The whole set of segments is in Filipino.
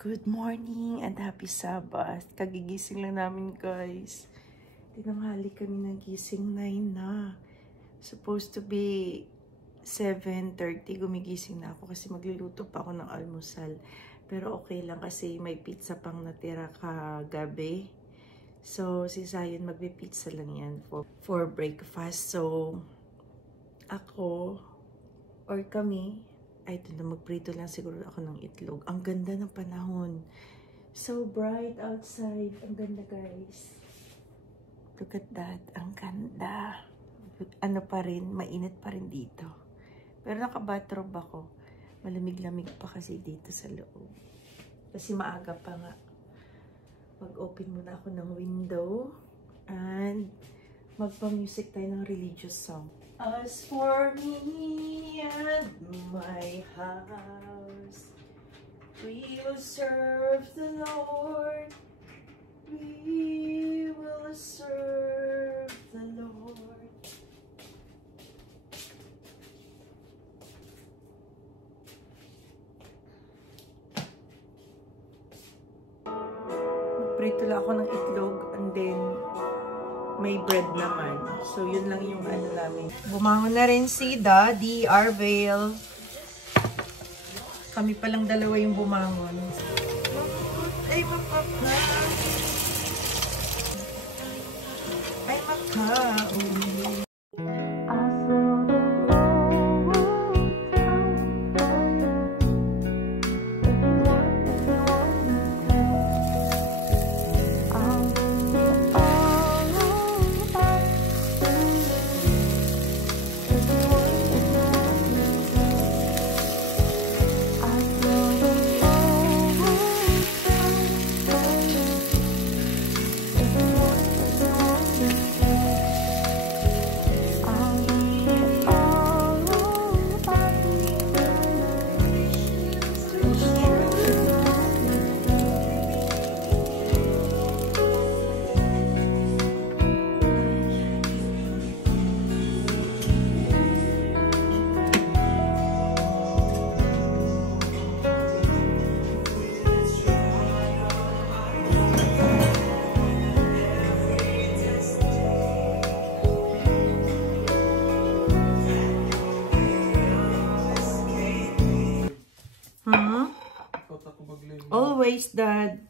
Good morning and happy Sabbath. Kagigising lang namin, guys. Tinanghali kami nagising 9 na. Supposed to be 7:30. Gumigising na ako kasi magluluto pa ako ng almusal. Pero okay lang kasi may pizza pang natira kagabi. So, si Zion magbe-pizza lang yan for breakfast. So, ako or kami, ay, ito na, magprito lang siguro ako ng itlog. Ang ganda ng panahon. So bright outside. Ang ganda, guys. Look at that. Ang ganda. Ano pa rin, mainit pa rin dito. Pero naka-bathrobe ako. Malamig-lamig pa kasi dito sa loob. Kasi maaga pa nga. Mag-open muna ako ng window. And magpa-music tayo ng religious song. As for me and my house, we will serve the Lord. We will serve the Lord. Magprito lang ako ng itlog and then may bread naman. So, yun lang yung ano namin. Bumangon na rin si Daddy Arvale. Kami palang dalawa yung bumangon. Ay, mapapa. Ay, makauli. Always, Dad.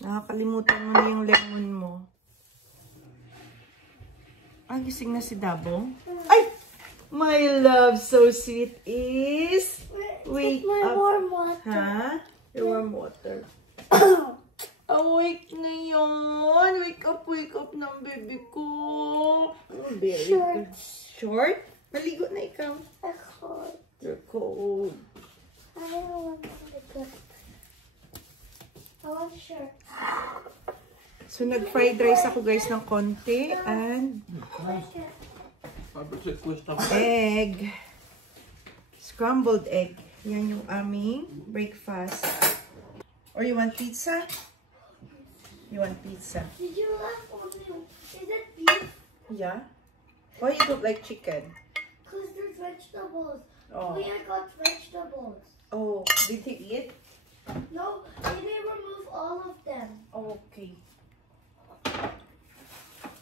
Nakakalimutan mo na yung lemon mo. Ay, gising na si Dabo. Ay! My love, so sweet is... Wake up. Warm water. Ha? Your warm water. Awake na yun. Wake up ng baby ko. Very good. Short? Maligo na ikaw. I'm cold. You're cold. I don't want to go. I want shirt. So, nag-fried rice ako, guys, ng konti. And egg. Scrambled egg. Yan yung aming breakfast. Or you want pizza? You want pizza? Did you like only? Is it beef? Yeah. Why you don't like chicken? Because there's vegetables. Oh. We got vegetables. Oh, did he eat? No, maybe remove all of them. Okay.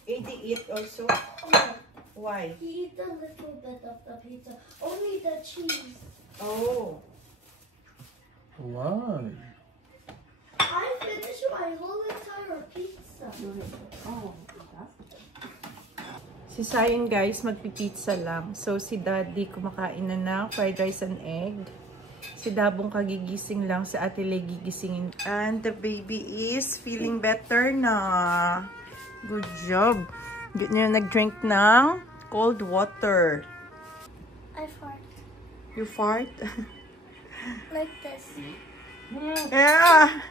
Did he eat also? Oh, Why? he eat a little bit of the pizza. Only the cheese. Oh. Why? I finished my whole entire pizza. Oh. Si Zion, guys, magpipizza lang. So, si Daddy kumakain na ng fried rice and egg. Si Dabong kagigising lang, si Ate Le gigisingin. And the baby is feeling better na. Good job. Good na nag-drink ng cold water. I fart. You fart? Like this. Yeah!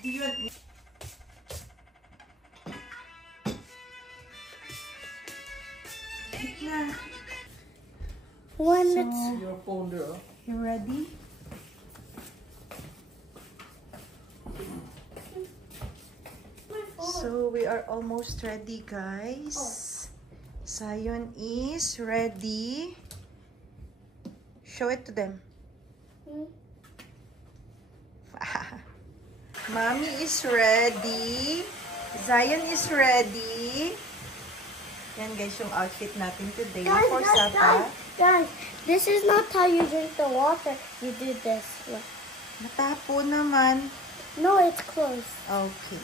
Do you want me? Na. When So, it's Your phone there. You ready? my phone. So, we are almost ready, guys. Zion is ready. Show it to them. Mommy is ready. Zion is ready. Yan guys yung outfit natin today for Sapa. Guys, this is not how you drink the water. You do this. Look. Natapo naman. No, it's close. Okay.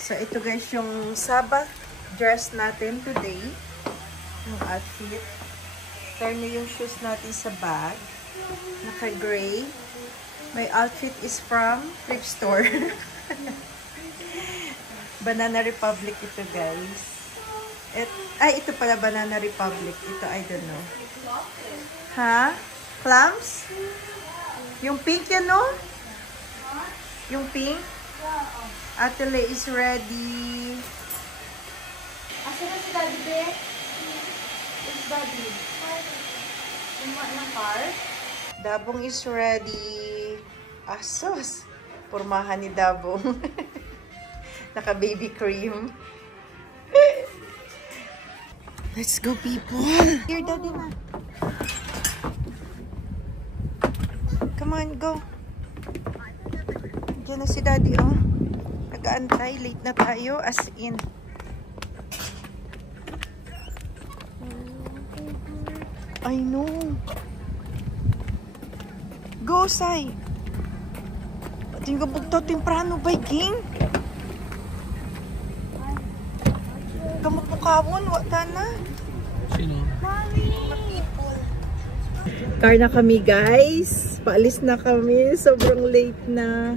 So ito guys yung Sabbath dress natin today. Yung outfit. Turn yung shoes natin sa bag. Naka-gray. My outfit is from thrift store. Banana Republic ito guys. Ito pala Banana Republic. Ito I don't know. Ha? Clams? Yung pink yan no? Yung pink? Atele is ready. Asa na si Daddy Bear? It's Daddy. Yung ng car? Dabong is ready. Asos. Pormahan ni Dabong. Naka baby cream. Let's go people. Here Daddy na. Come on, go. Diyan na si Daddy oh. Nag-aantay. Late na tayo. As in. I know. Go, Sai. Ating kabugtaw temprano, Viking. Kamupukawon, wata na. Sino? Car na kami, guys. Paalis na kami. Sobrang late na.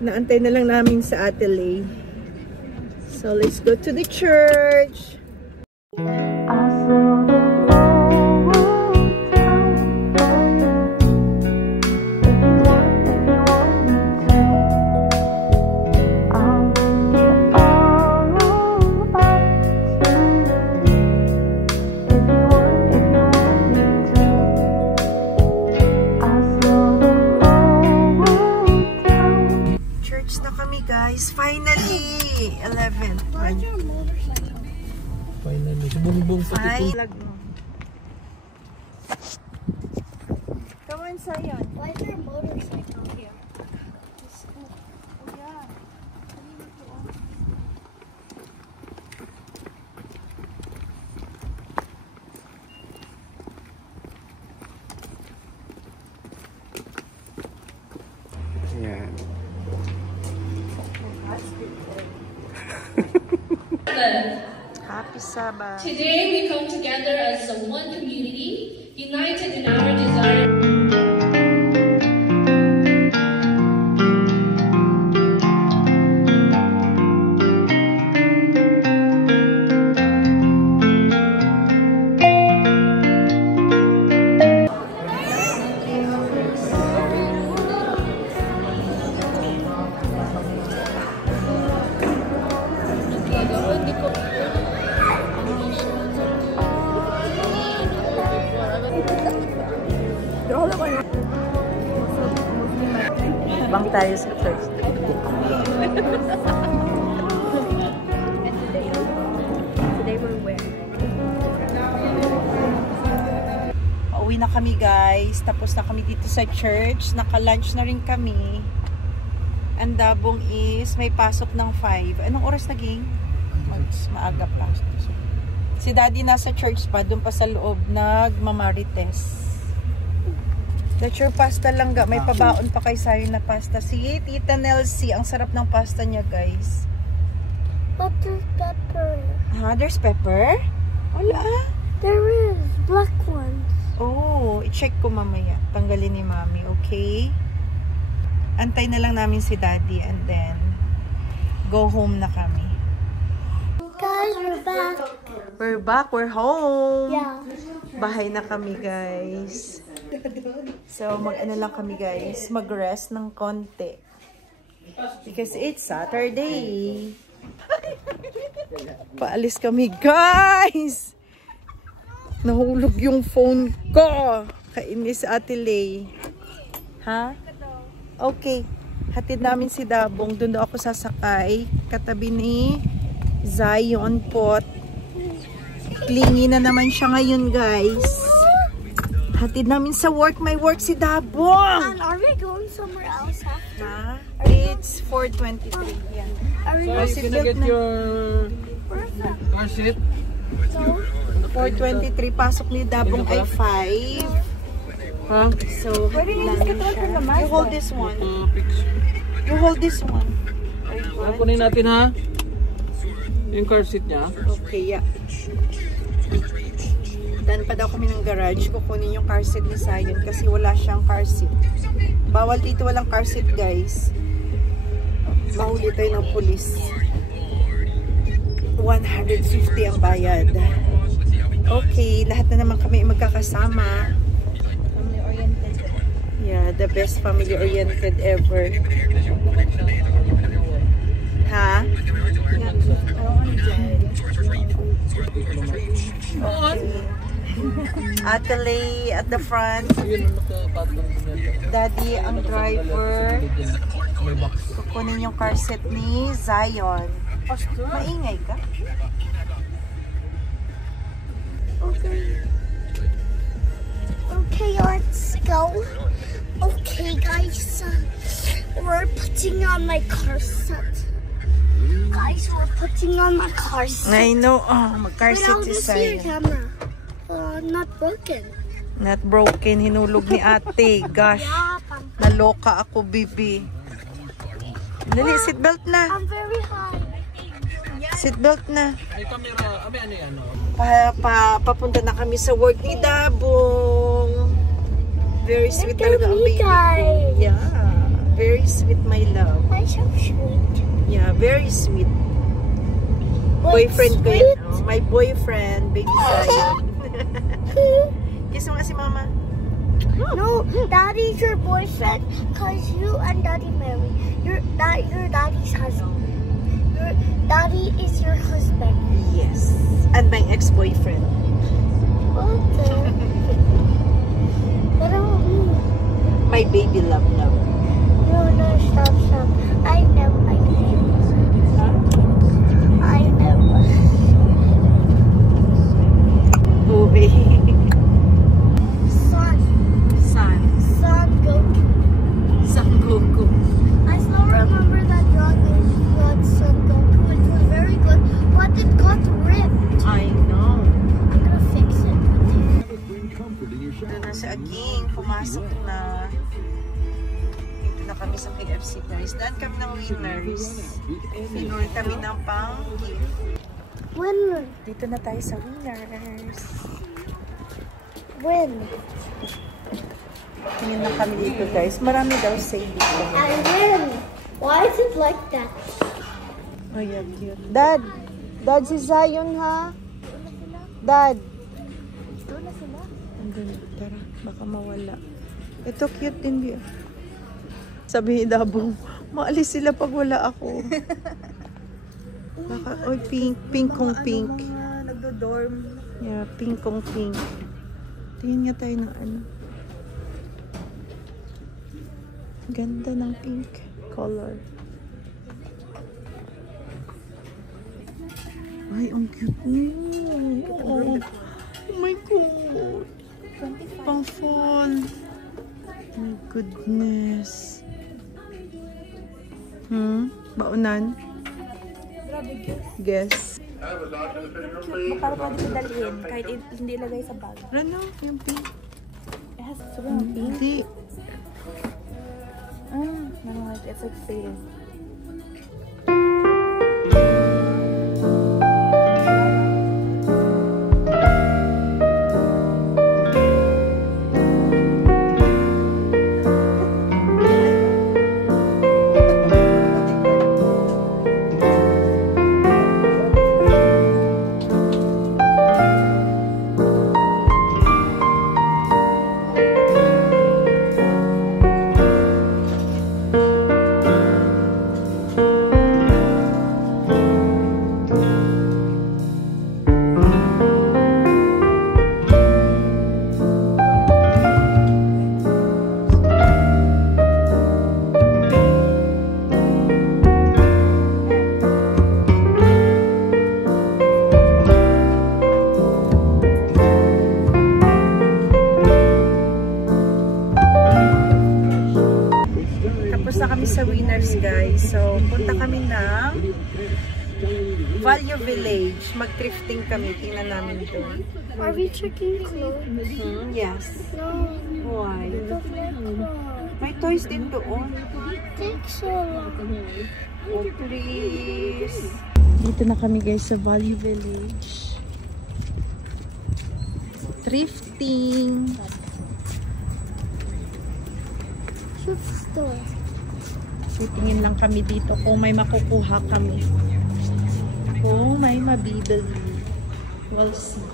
Naantay na lang namin sa Atelier. So, let's go to the church. Guys, finally! 11. Where's your motorcycle? Finally. Subumbong sa tito. Come on, Zion. Why is your motorcycle here? Oh, yeah. Yan. Happy Sabbath. Today we come together as a one community, united in our desire. Bang tayo sa church. Today we're where? Pauwi na kami guys. Tapos na kami dito sa church. Naka-lunch na rin kami. Ang Dabong is may pasok ng 5. Anong oras naging? Maaga pa. Si Daddy nasa church pa. Doon pa sa loob. Nagmamarites. That's your pasta lang ga. May pabaon pa kay Sayo na pasta. Si Tita Nelsie. Ang sarap ng pasta niya guys. But there's pepper. Ha? There's pepper? Wala ah. There is black ones. Oh, i-check ko mamaya. Tanggalin ni Mami, okay? Antay na lang namin si Daddy and then go home na kami. Guys, we're back. We're back. We're home. Yeah. Bahay na kami, guys. So, mag-ano lang kami, guys. Mag-rest ng konti. Because it's Saturday. Paalis kami, guys. Nahulog yung phone ko. Kainis Ate Lay. Ha? Okay. Hatid namin si Dabong. Doon daw ako sasakay. Katabi ni Zion Pot. Clingy na naman siya ngayon, guys. Hatid namin sa work. May work si Dabong. And are we going somewhere else after? Ha? It's 4:23. Yeah. Are we So, you gonna get your car seat? so? 4:23. Pasok ni Dabong ay 5. Ha? So, lang siya. You hold this one. Picture. You hold this one. Kunin natin ha. Yung car seat niya. Okay, yeah. Dan pa daw kami ng garage. Kukunin yung car seat ni Zion kasi wala siyang car seat. Bawal dito walang car seat, guys. Mahuli tayo ng pulis. 150 ang bayad. Okay, lahat na naman kami magkakasama. Family-oriented. Yeah, the best family-oriented ever. Ha? Ate at the front. Daddy ang driver. Kukunin yung car seat ni Zion. Maingay ka? Okay. Okay, let's go. Okay, guys. We're putting on my car set. Guys, we're putting on my car set. I know. Oh, mag-car seat si see your Zion. camera. Not broken. Not broken. Hinulog ni ate. Gosh. Naloka ako, bibi. Dali, seatbelt na. I'm very high. Seatbelt na. Ay, camera. Ano yan? Papunta na kami sa work ni Dabong. Very sweet talaga ang baby ko. Yeah. Very sweet, my love. Why so sweet? Yeah, very sweet. Boyfriend ko yan. Oh, my boyfriend, baby Zion. Kiss mo nga si mama. No, Daddy's your boyfriend because you and Daddy marry. Your daddy's husband. Your daddy is your husband. Yes. And my ex-boyfriend. Okay. Pero, My baby love. no, stop. I know. Uwi. Son Goku. Son Goku. I still remember that drawing got Son Goku. It was very good, but it got ripped. I know. I'm gonna fix it. Doon na si Aging. Pumasok na. Dito na kami sa KFC, guys. Daan kami ng winners. Pinuli kami ng pang-gift. When? Dito na tayo sa winners. When? Tingin na kami dito, guys. Marami daw sale dito. And when? Why is it like that? Oh, yeah, cute. Dad! Dad, si Zion, ha? Dad! Andun, tara. Baka mawala. Ito, cute din, di. Sabi ni Dabong, maalis sila pag wala ako. Baka, oy, pink. Pinkong pink. Mga nagdo-dorm. Yeah, pinkong pink. Tingin nga tayo ng ano. Ganda ng pink color. Ay, ang cute niya. Oh my God. Pang fall. My goodness. Baunan? Guess. Para pwede ko dalhin kahit hindi ilagay sa bag. Ano? Yung pink? It has sobrang pink. Hindi. No, it's like faded. kami sa Winners, guys. So, punta kami ng Value Village. Mag-thrifting kami. Tingnan namin doon. Are we checking clothes? Yes. No. Why? Don't let go. May toys din doon. Take so long. Oh, please. Dito na kami, guys, sa Value Village. Thrifting. Shoot store. Titingin lang kami dito kung may makukuha kami. Kung may mabibili. We'll see.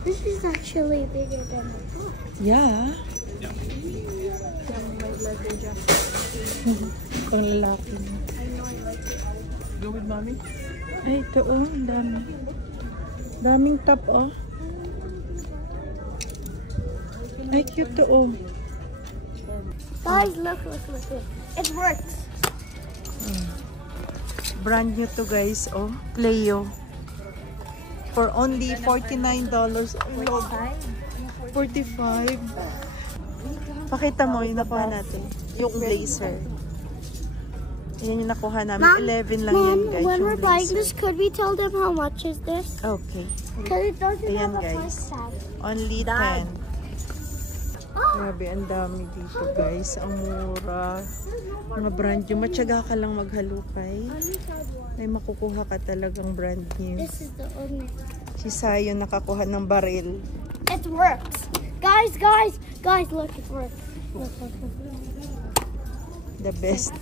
This is actually bigger than I thought. Yeah. Pang lalaki. I know I like it. Go with mommy. Ay, ito oh. Ang dami. Daming top oh. Ay, cute to oh. Guys, look. It works. Brand new to, guys. Oh, Pleo. For only $49. Oh, Lord. 45. Pakita mo yung nakuha natin. Yung blazer. Yan yung nakuha namin. 11 lang yan, guys. When yung we're buying blazer. this, could we tell them how much is this? Okay. Because it doesn't Ayan, have a guys. price tag. Only 10. Grabe, ang dami dito, guys. Ang mura. Mga brand new. Matyaga ka lang maghalukay. May makukuha ka talagang brand new. This is the only. Si Sayo nakakuha ng baril. It works. Guys, look, it works. Look. The best.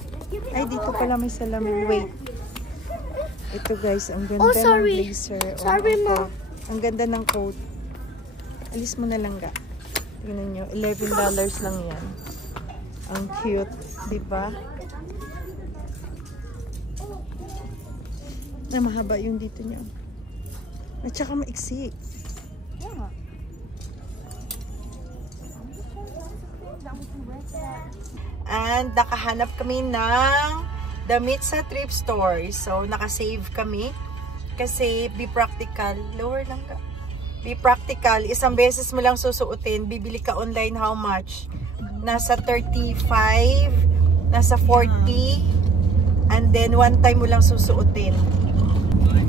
Ay, dito pala may salamin. Wait. Ito, guys. Ang ganda Oh, ng sorry. blazer. Sorry, ito. Ma. Ang ganda ng coat. Alis mo na lang, ga. Tingnan nyo. $11 lang yan. Ang cute. Diba? Na mahaba yung dito nyo. At saka maiksi. And nakahanap kami ng damit sa thrift store. So, nakasave kami. Kasi, be practical. Lower lang ka. Be practical. Isang beses mo lang susuotin. Bibili ka online, how much? Nasa 35, nasa 40, and then one time mo lang susuotin.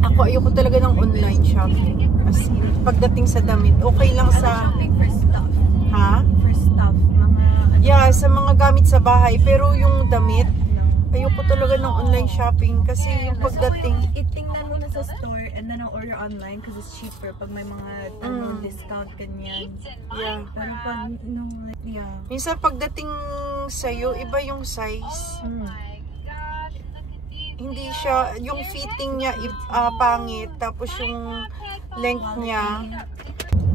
Ako, ayoko talaga ng online shopping. As in, pagdating sa damit, okay lang sa... Ha? For stuff, Yeah, sa mga gamit sa bahay. Pero yung damit, ayoko talaga ng online shopping kasi yung pagdating... itingnan mo na sa store and then order online because it's cheaper pag may mga discount ganyan. Yeah. Pero pag yeah. Minsan pagdating sa'yo, iba yung size. Hindi siya, yung fitting niya pangit, tapos yung length niya,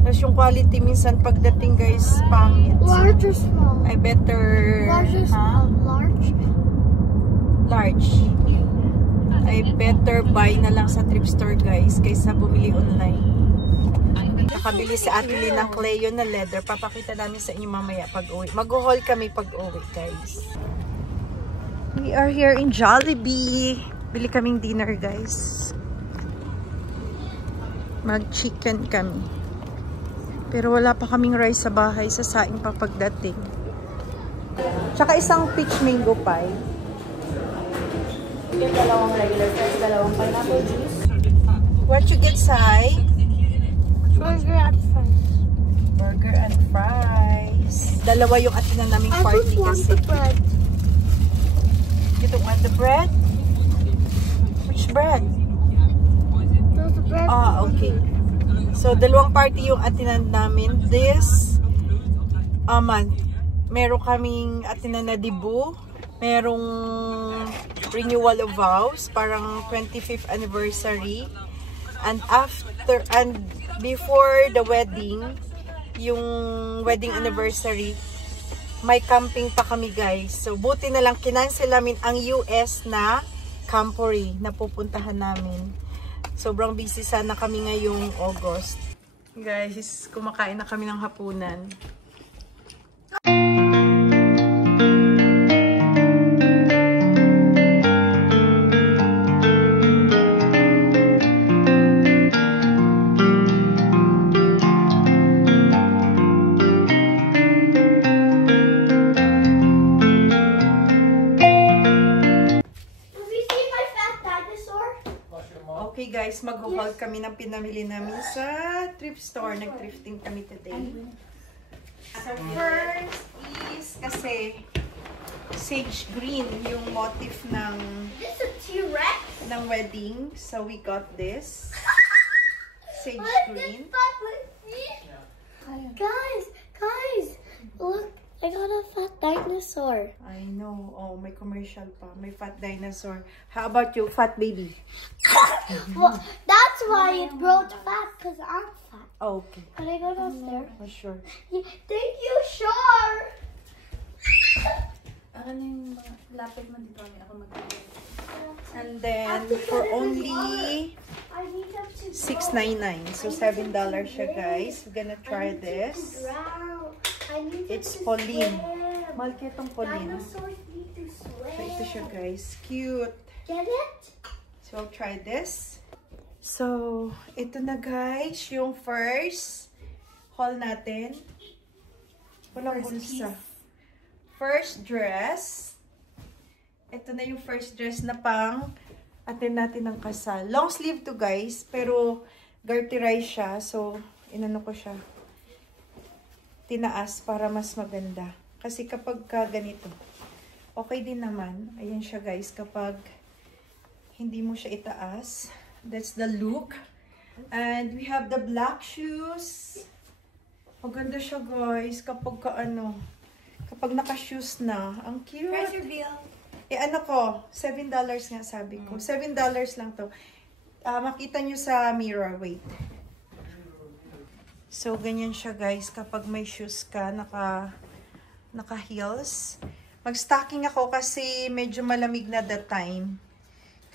tapos yung quality minsan pagdating guys, pangit. Large or small? I better... Large or small? Large? Large. I better buy na lang sa thrift store guys, kaysa bumili online. Nakabili sa Atili ng Cleo na leather. Papakita namin sa inyo mamaya pag uwi. Mag-haul kami pag uwi guys. We are here in Jollibee. Bili kaming dinner guys. Mag-chicken kami. Pero wala pa kaming rice sa bahay. Sasaing pa pagdating. Tsaka isang peach mango pie. Yung dalawang regular fries, dalawang pineapple juice. What you get, Sai? Burger and fries. Burger and fries. Dalawa yung atin na naming I party don't want kasi. the bread. You don't want the bread? Which bread? There's a bread. Ah, okay. So, dalawang party yung atinan namin. This month, meron kaming atinan na dibu. Merong renewal of vows, parang 25th anniversary. And after, and before the wedding, yung wedding anniversary, may camping pa kami guys. So, buti na lang kinancel namin ang US na Camporee na pupuntahan namin. Sobrang busy sana kami ngayong August. Guys, kumakain na kami ng hapunan. mag-haul kami ng pinamili namin sa thrift store. Nag-thrifting kami today. So first is kasi sage green yung motif ng This is a T-Rex. ng wedding. So we got this sage green. Guys, look, I got a fat dinosaur. I know. Oh, may commercial pa. May fat dinosaur. How about you, fat baby? Well, that's why it grows fat, because I'm fat. Oh, okay. Can I go downstairs? Oh, sure. Yeah, thank you, Shar. Ano na yung mga lapit mo dito kami ako mag-video. And then, for only I need them to $6.99. So, $7 siya, guys. We're gonna try this. It's Pauline. Mahal kaya itong Pauline. Dinosaurs need to swim. So, ito siya, guys. Cute. Get it? So, I'll try this. So, ito na, guys. Yung first haul natin. Walang bulsa. First dress. Ito na yung first dress na pang attend natin ng kasal. Long sleeve to, guys. Pero, garterize siya. So, inano ko siya. Tinaas para mas maganda. Kasi kapag ganito, okay din naman. Ayan siya, guys. Kapag hindi mo siya itaas. That's the look. And we have the black shoes. Maganda siya, guys. Kapag kapag naka-shoes na. Ang cute. Price reveal. Eh, ano ko? $7 nga sabi ko. $7 lang to. Makita nyo sa mirror. Wait. So, ganyan siya, guys. Kapag may shoes ka, naka-heels. Mag-stocking ako kasi medyo malamig na that time.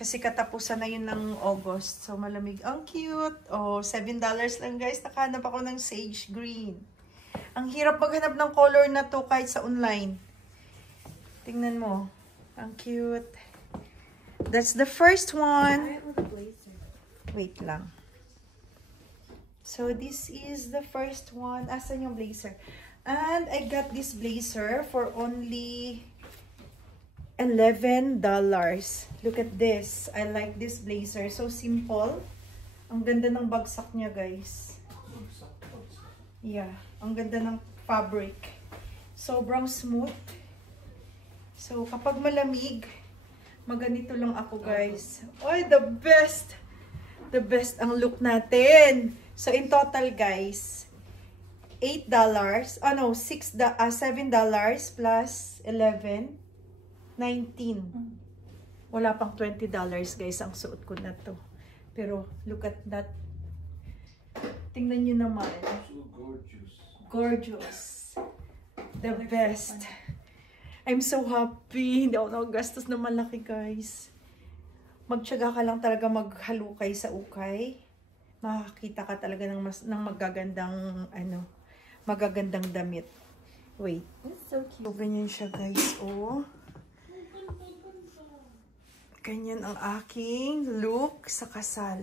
Kasi katapusan na yun ng August. So, malamig. Ang cute. Oh, $7 lang, guys. Nakahanap ako ng sage green. Ang hirap maghanap ng color na to kahit sa online. Tingnan mo. Ang cute. That's the first one. Wait lang. So, this is the first one. Asan yung blazer? And I got this blazer for only $11. Look at this. I like this blazer. So simple. Ang ganda ng bagsak niya, guys. Yeah. Ang ganda ng fabric. Sobrang smooth. So, kapag malamig, maganito lang ako, guys. Oy, the best! The best ang look natin. So, in total, guys, $8. Oh, no, $7 plus 11, 19. Wala pang $20, guys, ang suot ko na to. Pero, look at that. Tingnan nyo naman. So gorgeous. Gorgeous. The best. I'm so happy. Hindi ako nakagastos na malaki, guys. Magtiyaga ka lang talaga maghalukay sa ukay. Makakita ka talaga ng magagandang damit. Wait. It's so cute. So, ganyan siya, guys. Oh. Ganyan ang aking look sa kasal.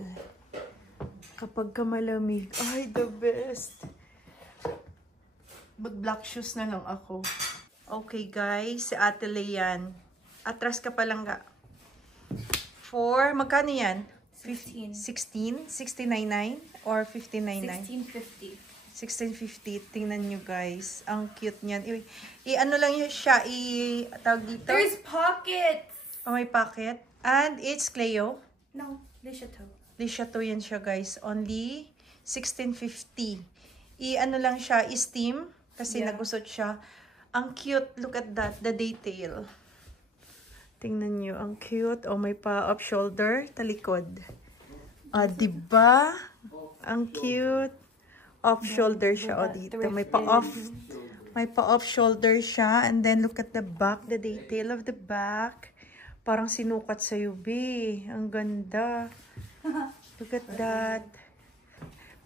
Kapag ka malamig. Ay, the best. Mag-black shoes na lang ako. Okay, guys. Si Ate Leyan. Atras ka pa lang ga. For, magkano yan? 16. 16? 16.99 or 15.99? 16.50. 16.50. Tingnan nyo, guys. Ang cute niyan. Ano lang yun siya. Tawag dito. There's pockets! Oh, may pocket. And it's Cleo. No, Le Chateau. Le Chateau yan siya, guys. Only 16.50. Ano lang siya. Steam. Kasi nagusot siya. Ang cute. Look at that. The detail. Tingnan nyo. Ang cute. Oh, may pa-up shoulder. Talikod. Diba? Ang cute. Off shoulder siya. Oh, dito. May pa-off. May pa-off shoulder siya. And then, look at the back. The detail of the back. Parang sinukat sa UV. Ang ganda. Look at that.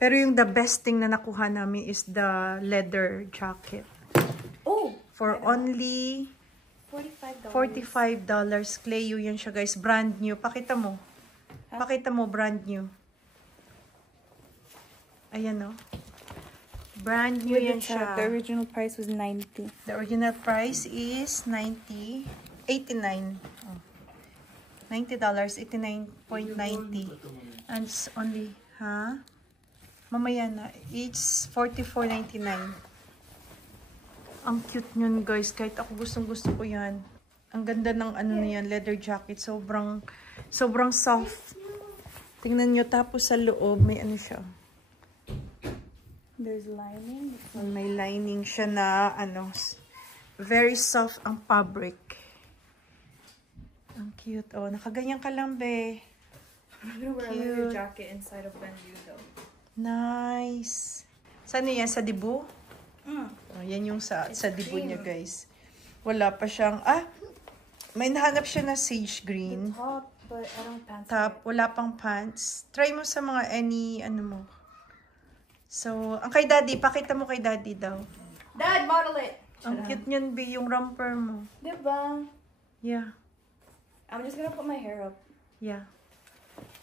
Pero yung the best thing na nakuha namin is the leather jacket. Oh! For only $45. Cleo yan siya, guys. Brand new. Pakita mo. Pakita mo, brand new. Ayan, oh. Brand new yan siya. The original price was $90. The original price is $89. Oh. $90, 89.90. And it's only, mamaya na. It's $44.99. Ang cute nyon guys. Kahit ako gustong-gusto ko yan. Ang ganda ng ano na yan, leather jacket. Sobrang soft. Tingnan nyo. Tapos sa loob, may ano siya. There's lining. May lining siya na ano. Very soft ang fabric. Ang cute. Oh, nakaganyan ka lang, be. I'm gonna wear a leather jacket inside of Benju though. Nice. Saan yan? Sa Dibu? Oh, yan yung sa Dibu niya, guys. Wala pa siyang, may nahanap siya na sage green. Top, but I don't fancy Top, wala pang pants. Try mo sa mga ano mo. So, ang kay Daddy, pakita mo kay Daddy daw. Dad, model it! Ang cute niyan, be, yung romper mo. Diba? Yeah. I'm just gonna put my hair up. Yeah.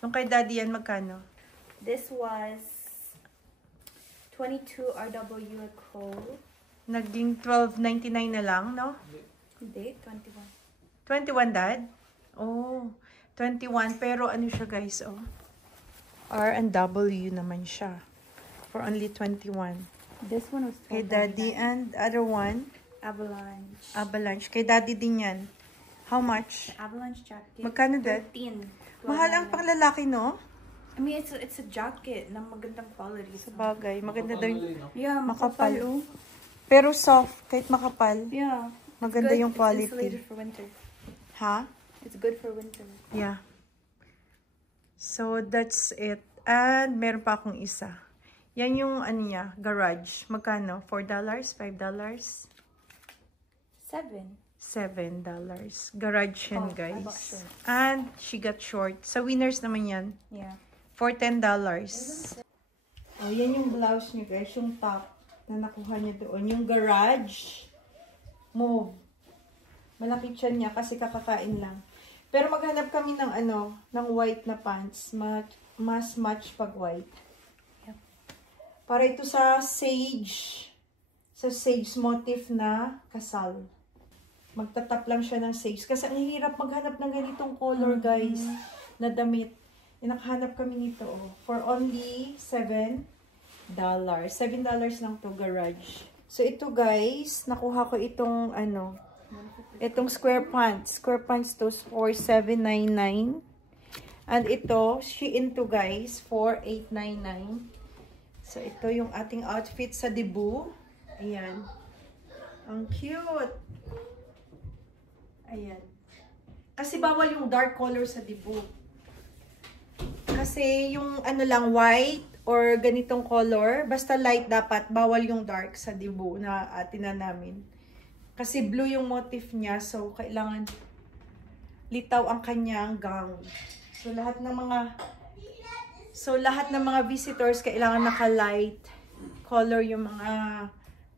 Yung kay Daddy yan, magkano? This was 22 RW a coat. Naging $12.99 na lang, no? Hindi, 21. 21, Dad? Oh, 21. Pero ano siya, guys, oh. R and W naman siya. For only 21. This one was Kay Daddy and other one, Avalanche. Avalanche. Kay Daddy din yan. How much? Avalanche jacket. Magkano, Dad? 13. Mahal ang panglalaki, no? I mean, it's a jacket na magandang quality. Sa bagay. Maganda daw yung Yeah, makapal. makapal. Oh. Pero soft, kahit makapal. Yeah. Maganda Good. yung quality. It's insulated for winter. Ha? It's good for winter. Yeah. So, that's it. And meron pa akong isa. Yan yung ano niya, garage. Magkano? $4? $5? $7. $7. Garage yan, Oh, I bought guys. shorts. And she got short. Sa winners naman yan. Yeah. For $10. Oh, yan yung blouse niya, guys. Yung top na nakuha niya doon. Yung garage. Move. Malaki siya niya kasi kakakain lang. Pero maghanap kami ng ano, ng white na pants. Mas match pag white. Yep. Para ito sa sage. Sa sage motif na kasal. Magtatap lang siya ng sage. Kasi ang hirap maghanap ng ganitong color, guys. Na damit. Nakhanap kami nito, oh. For only $7. $7 lang to garage. So, ito, guys. Nakuha ko itong, ano, itong square pants. Square pants to for $7.99. And ito, Shein to, guys, for $8.99. So, ito yung ating outfit sa Dibu. Ayan. Ang cute. Ayan. Kasi bawal yung dark color sa Dibu. Kasi yung ano lang, white or ganitong color, basta light dapat, bawal yung dark sa Dibu na atin na namin. Kasi blue yung motif niya, so kailangan litaw ang kanyang gown. So lahat ng mga visitors kailangan naka-light color yung mga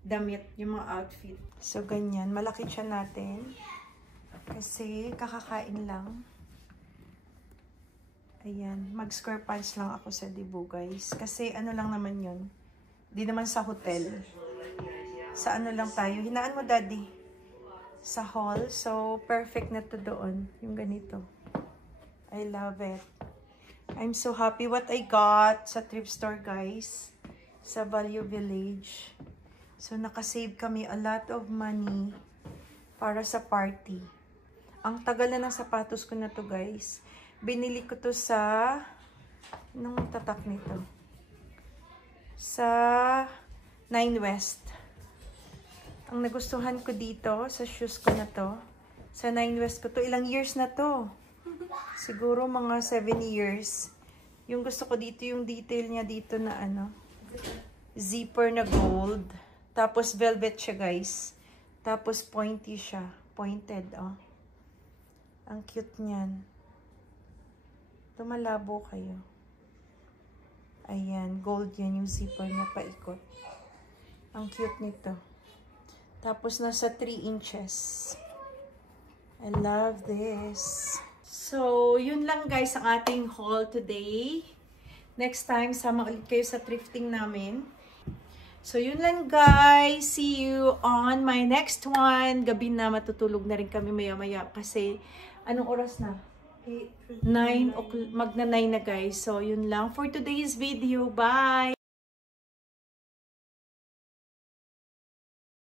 damit, yung mga outfit. So ganyan, malaki siya natin. Kasi kakakain lang. Ayan, mag-square pants lang ako sa Dibu, guys. Kasi ano lang naman yun. Di naman sa hotel. Sa ano lang tayo. Hinaan mo, Daddy. Sa hall. So, perfect na to doon. Yung ganito. I love it. I'm so happy what I got sa thrift store, guys. Sa Value Village. So, nakasave kami a lot of money para sa party. Ang tagal na ng sapatos ko na to, guys. Binili ko to sa, anong tatak nito? Sa 9 West. Ang nagustuhan ko dito, sa shoes ko na to, sa 9 West ko to, ilang years na to? Siguro mga 7 years. Yung gusto ko dito, yung detail niya dito na ano, zipper na gold. Tapos velvet siya, guys. Tapos pointy siya. Pointed, oh. Ang cute niyan. Tumalabo kayo. Ayan, gold yan yung zipper niya paikot. Ang cute nito. Tapos nasa 3 inches. I love this. So, yun lang guys ang ating haul today. Next time, sama ulit kayo sa thrifting namin. So, yun lang guys. See you on my next one. Gabi na, matutulog na rin kami maya-maya kasi anong oras na? 9 o'clock, magna 9 na guys. So, yun lang for today's video. Bye!